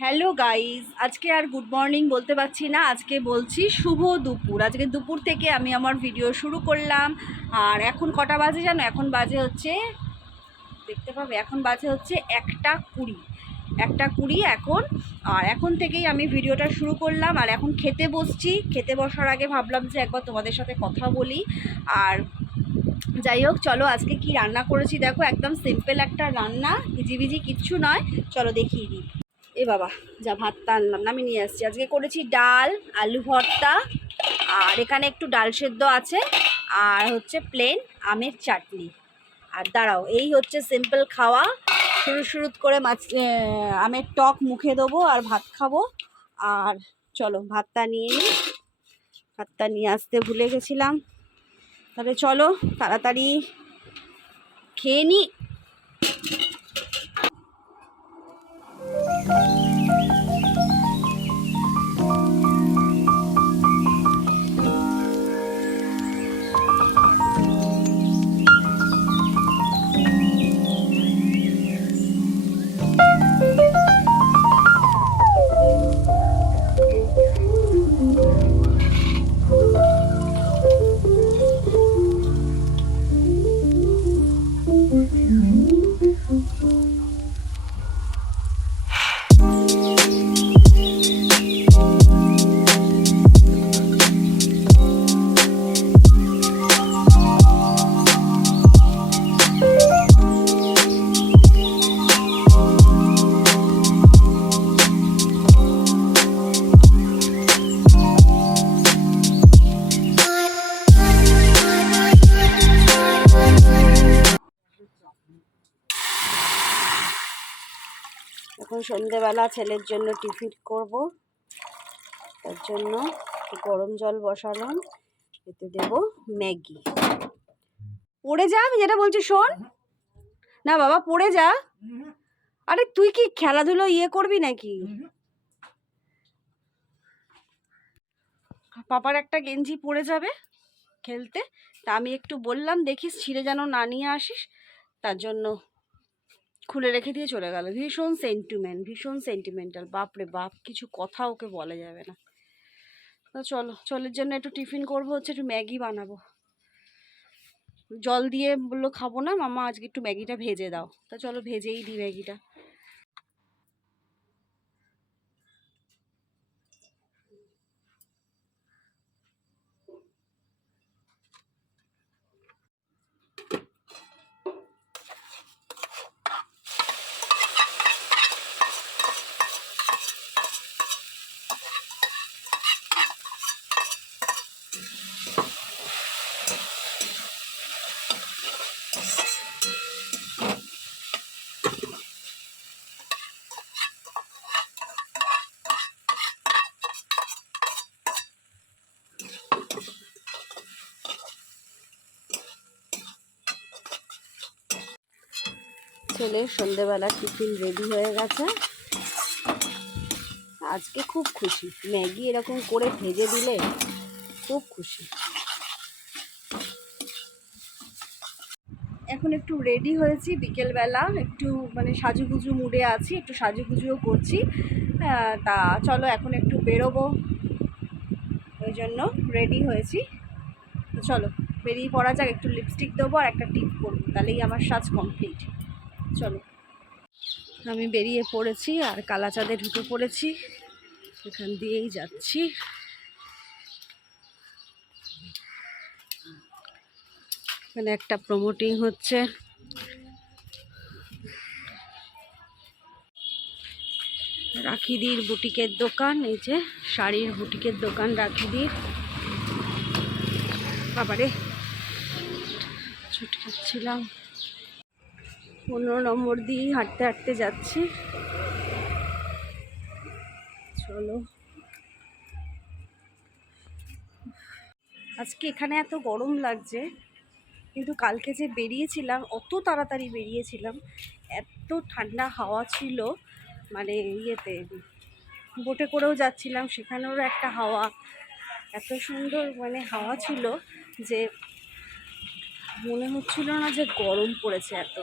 Hello guys আজকে আর good morning বলতে পারছি না, আজকে বলছি শুভ দুপুর। আজকে দুপুর থেকে আমি আমার ভিডিও শুরু করলাম। আর এখন কটা বাজে জানো? এখন বাজে হচ্ছে, দেখতে পাবে, এখন বাজে হচ্ছে একটা কুড়ি। একটা কুড়ি এখন, আর এখন থেকেই আমি ভিডিওটা শুরু করলাম। আর এখন খেতে বসছি। খেতে বসার আগে ভাবলাম যে একবার তোমাদের সাথে কথা বলি। আর যাই হোক, চলো আজকে কি রান্না করেছি দেখো, একদম সিম্পল একটা রান্না হিজিবিজি কিচ্ছু নয়। চলো দেখিয়ে দিই। এ বাবা, যা ভাতটা আনলাম না আমি নিয়ে আসছি। আজকে করেছি ডাল, আলু ভর্তা, আর এখানে একটু ডাল সেদ্ধ আছে, আর হচ্ছে প্লেন আমের চাটনি। আর দাঁড়াও, এই হচ্ছে সিম্পল খাওয়া। শুরু শুরু করে মাছ আমের টক মুখে দেবো আর ভাত খাব। আর চলো, ভাতটা নিয়ে নিই ভাতটা নিয়ে আসতে ভুলে গেছিলাম। তাহলে চলো, তাড়াতাড়ি খেয়ে নিই এখন সন্ধেবেলা ছেলের জন্য টিফিন করব। তার জন্য গরম জল বসালাম এতে দেব ম্যাগি। পড়ে যা, আমি যেটা বলছি শোন। না বাবা, পড়ে যা। আরে তুই কি খেলাধুলো ইয়ে করবি নাকি? পাপার একটা গেঞ্জি পড়ে যাবে খেলতে। তা আমি একটু বললাম, দেখিস ছিঁড়ে যেন না নিয়ে আসিস। তার জন্য খুলে রেখে দিয়ে চলে গেল। ভীষণ সেন্টিমেন্ট ভীষণ সেন্টিমেন্টাল বাপরে বাপ, কিছু কথা ওকে বলা যাবে না। তো চলো, চলের জন্য একটু টিফিন করব, হচ্ছে একটু ম্যাগি বানাবো। জল দিয়ে বলল, খাব না, মামা, আজকে একটু ম্যাগিটা ভেজে দাও। তা চলো, ভেজেই দিই ম্যাগিটা। ছেলে সন্ধেবেলা টিফিন রেডি হয়ে গেছে। আজকে খুব খুশি। ম্যাগি এরকম করে ভেজে দিলে খুব খুশি। এখন একটু রেডি হয়েছি বিকেলবেলা। একটু মানে সাজুগুজু মুডে আছি, একটু সাজুগুজুও করছি। তা চলো এখন একটু বেরোবো। ওই জন্য রেডি হয়েছি। তো চলো, বেরিয়ে পড়া যাক, একটু লিপস্টিক দেবো আর একটা টিপ করব। তাহলেই আমার সাজ কমপ্লিট চলো। আমি বেরিয়ে পড়েছি আর কালাচাঁদে ঢুকে পড়েছি। এখান দিয়েই যাচ্ছি। এখানে একটা প্রমোটিং হচ্ছে। রাখিদির বুটিকের দোকান, এই যে শাড়ির বুটিকের দোকান রাখিদির। বাবারে ছুট খাচ্ছিলাম পনেরো নম্বর দিয়েই হাঁটতে হাঁটতে যাচ্ছি। চলো। আজকে এখানে এত গরম লাগছে, কিন্তু কালকে যে বেরিয়েছিলাম, অত তাড়াতাড়ি বেরিয়েছিলাম, এত ঠান্ডা হাওয়া ছিল মানে ইয়েতে, বোটে করেও যাচ্ছিলাম সেখানেরও একটা হাওয়া, এত সুন্দর মানে হাওয়া ছিল যে মনে হচ্ছিল না যে গরম পড়েছে এত।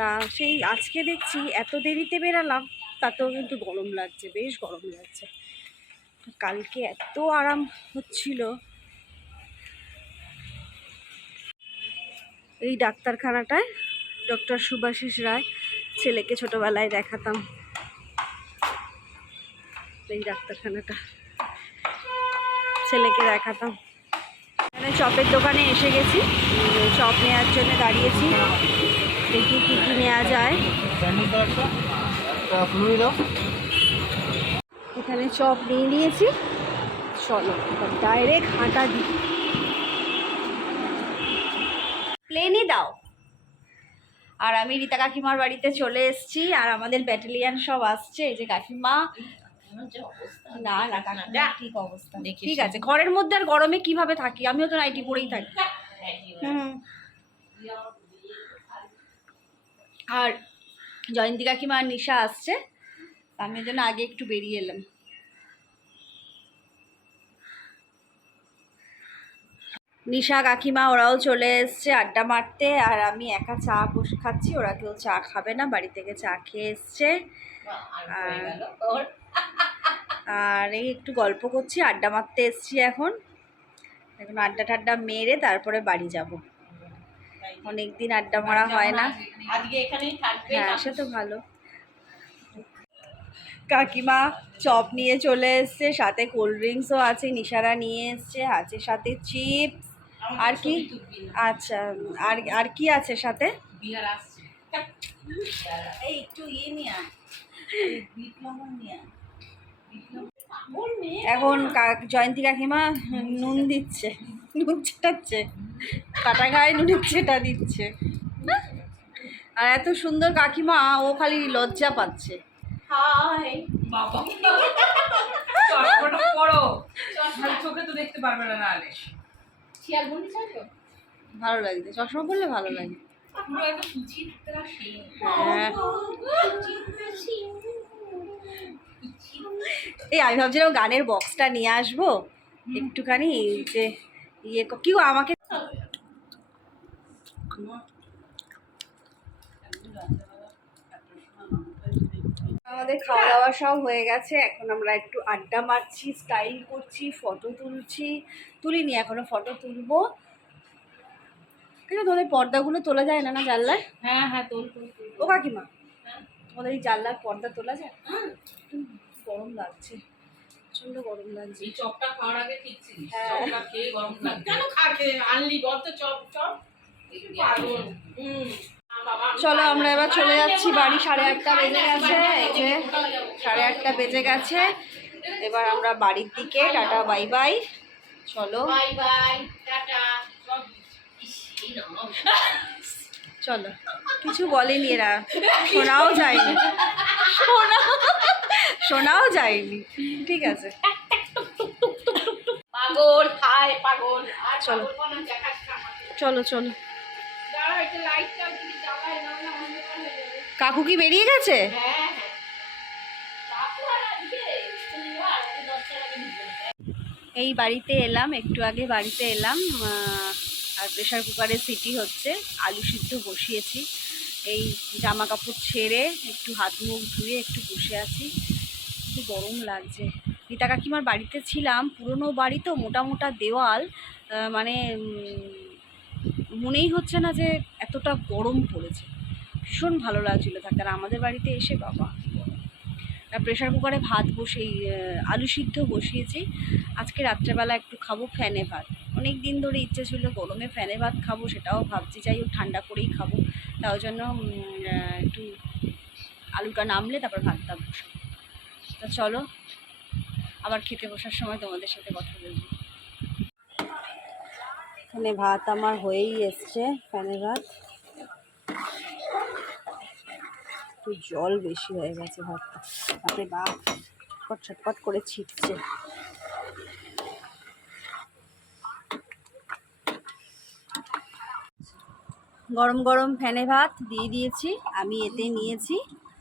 তা সেই আজকে দেখছি এত দেরিতে বেরালাম, তাতেও কিন্তু গরম লাগছে, বেশ গরম লাগছে। কালকে এত আরাম হচ্ছিল। এই ডাক্তারখানাটায় ডক্টর সুভাষিস রায় ছেলেকে ছোটবেলায় দেখাতাম। এই ডাক্তারখানাটা ছেলেকে দেখাতাম। এখানে চপের দোকানে এসে গেছি, চপ নেওয়ার জন্য দাঁড়িয়েছি। দেখি কী কী নেওয়া যায়। এখানে চপ নিয়ে নিয়েছি। চলো ডাইরেক্ট হাঁটা দিই প্লেনই দাও। আর আমি রীতা কাকিমার বাড়িতে চলে এসেছি আর আমাদের ব্যাটালিয়ান সব আসছে। এই যে কাকিমা। না না কাকিমা ঠিক অবস্থা। ঠিক আছে ঘরের মধ্যে আর গরমে কীভাবে থাকি? আমিও তো নাইটি পরেই থাকি। হুম। আর জয়ন্তী কাকিমা আর নিশা আসছে আমি ওই জন্য আগে একটু বেরিয়ে এলাম। নিশা কাকিমা, ওরাও চলে এসছে আড্ডা মারতে, আর আমি একা চা বসে খাচ্ছি, ওরা কেউ চা খাবে না, বাড়ি থেকে চা খেয়ে এসছে। আর এই একটু গল্প করছি, আড্ডা মারতে এসছি এখন। এখন আড্ডা টাড্ডা মেরে তারপরে বাড়ি যাব। অনেক দিন আড্ডা মারা হয় না। আজকে এখানেই থাকবে। হ্যাঁ সে তো ভালো। কাকিমা চপ নিয়ে চলে এসছে সাথে কোল্ড ড্রিঙ্কসও আছে নিশারা নিয়ে এসছে আছে সাথে চিপস। আর কি? আচ্ছা আর আর কি আছে সাথে? ইয়ে নিয়ে আয় বিট লবণ নিয়ে আয়। বিট লবণ পাগল মেয়ে। এখন জয়ন্তী কাকিমা নুন দিচ্ছে। নুন ছেটাচ্ছে। কাটা গায়ে নুনের ছেটা দিচ্ছে। আর এত সুন্দর কাকিমা ও খালি লজ্জা পাচ্ছে। হাই বাবা। পড়ো চশমা চোখে তো দেখতে পারবে না নাহলে। শিয়াল বন্ধি চাই তো ভালো লাগছে। চশমা পরলে ভালো লাগে। হ্যাঁ। এই আমি ভাবছিলাম গানের বক্সটা নিয়ে আসব। একটুখানি যে ইয়ে ক- আমাকে আমাদের খাওয়া দাওয়া সব হয়ে গেছে। এখন আমরা একটু আড্ডা মারছি স্টাইল করছি ফটো তুলছি। তুলিনি এখনও ফটো তুলবো। কিন্তু তোদের পর্দাগুলো তোলা যায় না না জানলায়? হ্যাঁ হ্যাঁ তোল। ও কাকিমা তোমাদের এই জানলার পর্দা তোলা যায়? গরম লাগছে। প্রচণ্ড গরম লাগছে। এই চপটা খাওয়ার আগে ঠিক ছিলিস। হ্যাঁ। চপটা খেয়ে গরম লাগে কেন খা খেয়ে আনলি চপ চপ। চলো আমরা এবার চলে যাচ্ছি। বাড়ি সাড়ে আটটা বেজে গেছে। এই যে সাড়ে আটটা বেজে গেছে। এবার আমরা বাড়ির দিকে। Tata bye bye. চলো। Bye bye. টাটা। চলো। কিছু বলেনি এরা। শোনাও যায়নি। শোনা শোনাও যায়নি। ঠিক আছে। পাগল খায় পাগল চলো। চলো চলো। হয়ে কাকু কি বেরিয়ে গেছে? হ্যাঁ হ্যাঁ। এই বাড়িতে এলাম একটু আগে বাড়িতে এলাম আর প্রেশার কুকারে সিটি হচ্ছে আলু সিদ্ধ বসিয়েছি। এই জামা কাপড় ছেড়ে একটু হাত মুখ ধুয়ে একটু বসে আছি। খুব গরম লাগছে। রীতা কাকিমার বাড়িতে ছিলাম, পুরনো বাড়ি তো মোটা মোটা দেওয়াল মানে মনেই হচ্ছে না যে এতটা গরম পড়েছে। ভীষণ ভালো লাগছিল থাকতে আর আমাদের বাড়িতে এসে বাবা প্রেশার কুকারে ভাত বসেই আলু সিদ্ধ বসিয়েছি। আজকে রাত্রেবেলা একটু খাব ফ্যানে ভাত। অনেক দিন ধরে ইচ্ছে ছিল গরমে ফ্যানে ভাত খাব, সেটাও ভাবছি যাই হোক ঠান্ডা করেই খাব। তার জন্য একটু আলুটা নামলে তারপর ভাতটা বসাবো। তো চলো, আবার খেতে বসার সময় তোমাদের সাথে কথা বলব। এখানে ভাত আমার হয়েই এসছে ফ্যানে ভাত। একটু জল বেশি হয়ে গেছে ভাতটা। তারপরে বাপ ছটপট ছটপট করে ছিটছে। গরম গরম ফ্যানে ভাত দিয়ে দিয়েছি, আমি এতে নিয়েছি।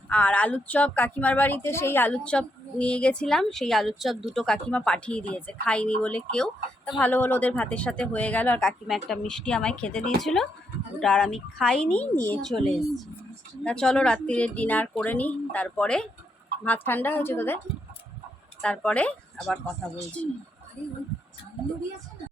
আর আলুর চপ কাকিমার বাড়িতে সেই আলুর চপ নিয়ে গেছিলাম। সেই আলুর চপ দুটো কাকিমা পাঠিয়ে দিয়েছে। খাইনি বলে কেউ। তা ভালো হলো ওদের ভাতের সাথে হয়ে গেল। আর কাকিমা একটা মিষ্টি আমায় খেতে দিয়েছিল। ওটা আর আমি খাইনি নিয়ে চলে এসেছি। তা চলো রাত্রিরে ডিনার করে নিই তারপরে ভাত ঠান্ডা হয়েছে তোদের? তারপরে আবার কথা বলছি।